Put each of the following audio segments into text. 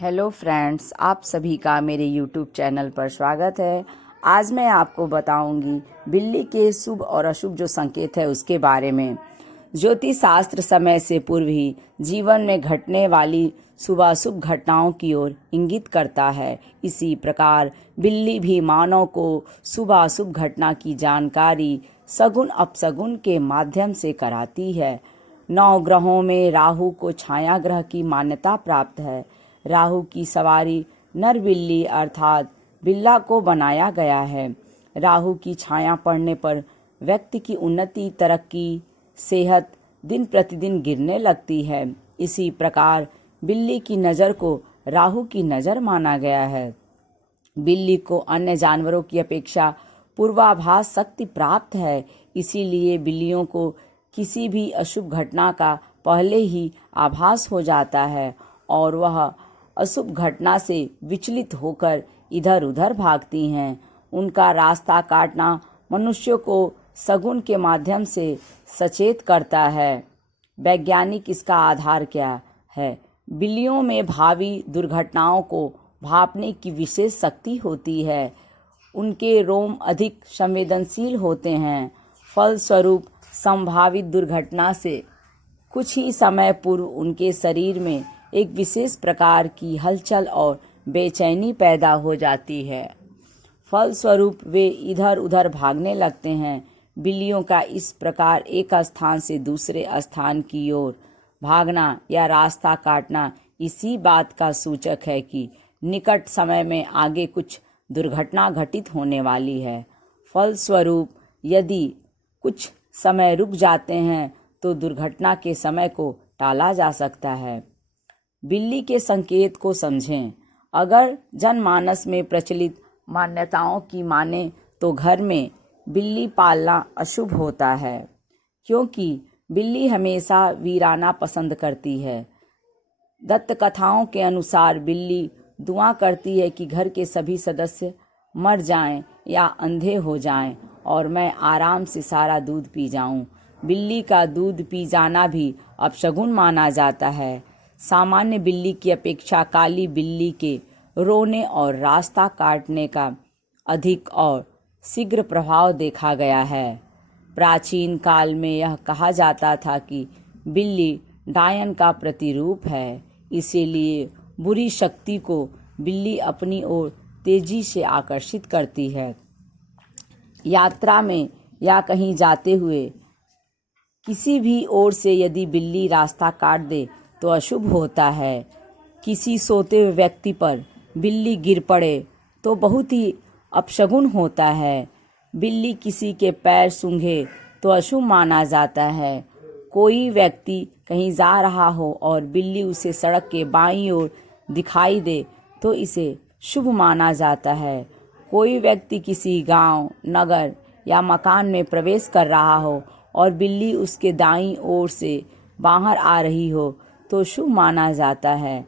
Hello friends, आप सभी का मेरे यूट्यूब चैनल पर स्वागत है। आज मैं आपको बताऊंगी बिल्ली के शुभ और अशुभ जो संकेत है उसके बारे में। ज्योतिष शास्त्र समय से पूर्व ही जीवन में घटने वाली शुभाशुभ घटनाओं की ओर इंगित करता है। इसी प्रकार बिल्ली भी मानव को शुभाशुभ घटना की जानकारी सगुन अपसगुन के माध्यम से कराती है। 9 ग्रहों में राहु को छाया ग्रह की मान्यता प्राप्त है। राहु की सवारी नर बिल्ली अर्थात बिल्ला को बनाया गया है। राहु की छाया पड़ने पर व्यक्ति की उन्नति, तरक्की, सेहत दिन प्रतिदिन गिरने लगती है। इसी प्रकार बिल्ली की नज़र को राहु की नज़र माना गया है। बिल्ली को अन्य जानवरों की अपेक्षा पूर्वाभास शक्ति प्राप्त है, इसीलिए बिल्लियों को किसी भी अशुभ घटना का पहले ही आभास हो जाता है और वह अशुभ घटना से विचलित होकर इधर उधर भागती हैं। उनका रास्ता काटना मनुष्यों को सगुन के माध्यम से सचेत करता है। वैज्ञानिक इसका आधार क्या है? बिल्लियों में भावी दुर्घटनाओं को भांपने की विशेष शक्ति होती है। उनके रोम अधिक संवेदनशील होते हैं। फलस्वरूप संभावित दुर्घटना से कुछ ही समय पूर्व उनके शरीर में एक विशेष प्रकार की हलचल और बेचैनी पैदा हो जाती है। फलस्वरूप वे इधर उधर भागने लगते हैं। बिल्लियों का इस प्रकार एक स्थान से दूसरे स्थान की ओर भागना या रास्ता काटना इसी बात का सूचक है कि निकट समय में आगे कुछ दुर्घटना घटित होने वाली है। फलस्वरूप यदि कुछ समय रुक जाते हैं तो दुर्घटना के समय को टाला जा सकता है। बिल्ली के संकेत को समझें। अगर जनमानस में प्रचलित मान्यताओं की माने तो घर में बिल्ली पालना अशुभ होता है, क्योंकि बिल्ली हमेशा वीराना पसंद करती है। दत्त कथाओं के अनुसार बिल्ली दुआ करती है कि घर के सभी सदस्य मर जाएं या अंधे हो जाएं और मैं आराम से सारा दूध पी जाऊं। बिल्ली का दूध पी जाना भी अपशगुन माना जाता है। सामान्य बिल्ली की अपेक्षा काली बिल्ली के रोने और रास्ता काटने का अधिक और शीघ्र प्रभाव देखा गया है। प्राचीन काल में यह कहा जाता था कि बिल्ली डायन का प्रतिरूप है, इसीलिए बुरी शक्ति को बिल्ली अपनी ओर तेजी से आकर्षित करती है। यात्रा में या कहीं जाते हुए किसी भी ओर से यदि बिल्ली रास्ता काट दे तो अशुभ होता है। किसी सोते हुए व्यक्ति पर बिल्ली गिर पड़े तो बहुत ही अपशगुन होता है। बिल्ली किसी के पैर सूंघे तो अशुभ माना जाता है। कोई व्यक्ति कहीं जा रहा हो और बिल्ली उसे सड़क के बाईं ओर दिखाई दे तो इसे शुभ माना जाता है। कोई व्यक्ति किसी गांव, नगर या मकान में प्रवेश कर रहा हो और बिल्ली उसके दाईं ओर से बाहर आ रही हो तो शुभ माना जाता है।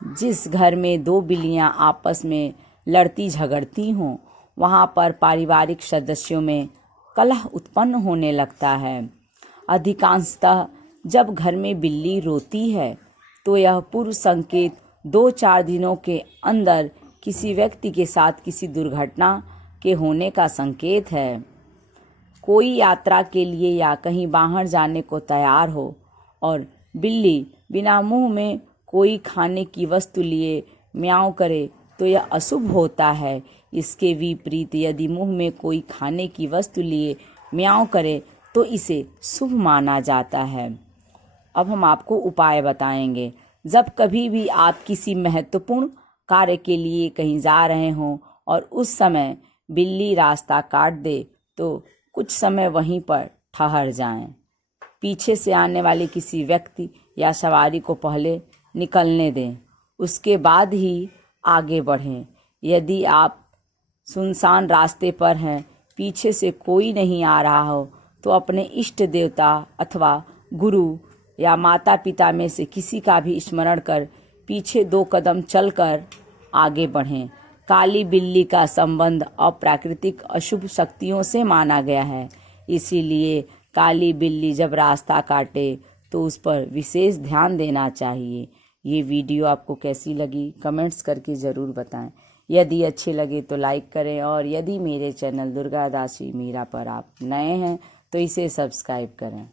जिस घर में 2 बिल्लियां आपस में लड़ती झगड़ती हों, वहां पर पारिवारिक सदस्यों में कलह उत्पन्न होने लगता है। अधिकांशतः जब घर में बिल्ली रोती है तो यह पूर्व संकेत 2-4 दिनों के अंदर किसी व्यक्ति के साथ किसी दुर्घटना के होने का संकेत है। कोई यात्रा के लिए या कहीं बाहर जाने को तैयार हो और बिल्ली बिना मुंह में कोई खाने की वस्तु लिए म्याऊं करे तो यह अशुभ होता है। इसके विपरीत यदि मुंह में कोई खाने की वस्तु लिए म्याऊं करे तो इसे शुभ माना जाता है। अब हम आपको उपाय बताएंगे। जब कभी भी आप किसी महत्वपूर्ण कार्य के लिए कहीं जा रहे हों और उस समय बिल्ली रास्ता काट दे तो कुछ समय वहीं पर ठहर जाएं। पीछे से आने वाले किसी व्यक्ति या सवारी को पहले निकलने दें, उसके बाद ही आगे बढ़ें। यदि आप सुनसान रास्ते पर हैं, पीछे से कोई नहीं आ रहा हो तो अपने इष्ट देवता अथवा गुरु या माता पिता में से किसी का भी स्मरण कर पीछे 2 कदम चलकर आगे बढ़ें। काली बिल्ली का संबंध अप्राकृतिक अशुभ शक्तियों से माना गया है, इसीलिए काली बिल्ली जब रास्ता काटे तो उस पर विशेष ध्यान देना चाहिए। ये वीडियो आपको कैसी लगी कमेंट्स करके ज़रूर बताएं। यदि अच्छी लगे तो लाइक करें और यदि मेरे चैनल दुर्गा दासी मीरा पर आप नए हैं तो इसे सब्सक्राइब करें।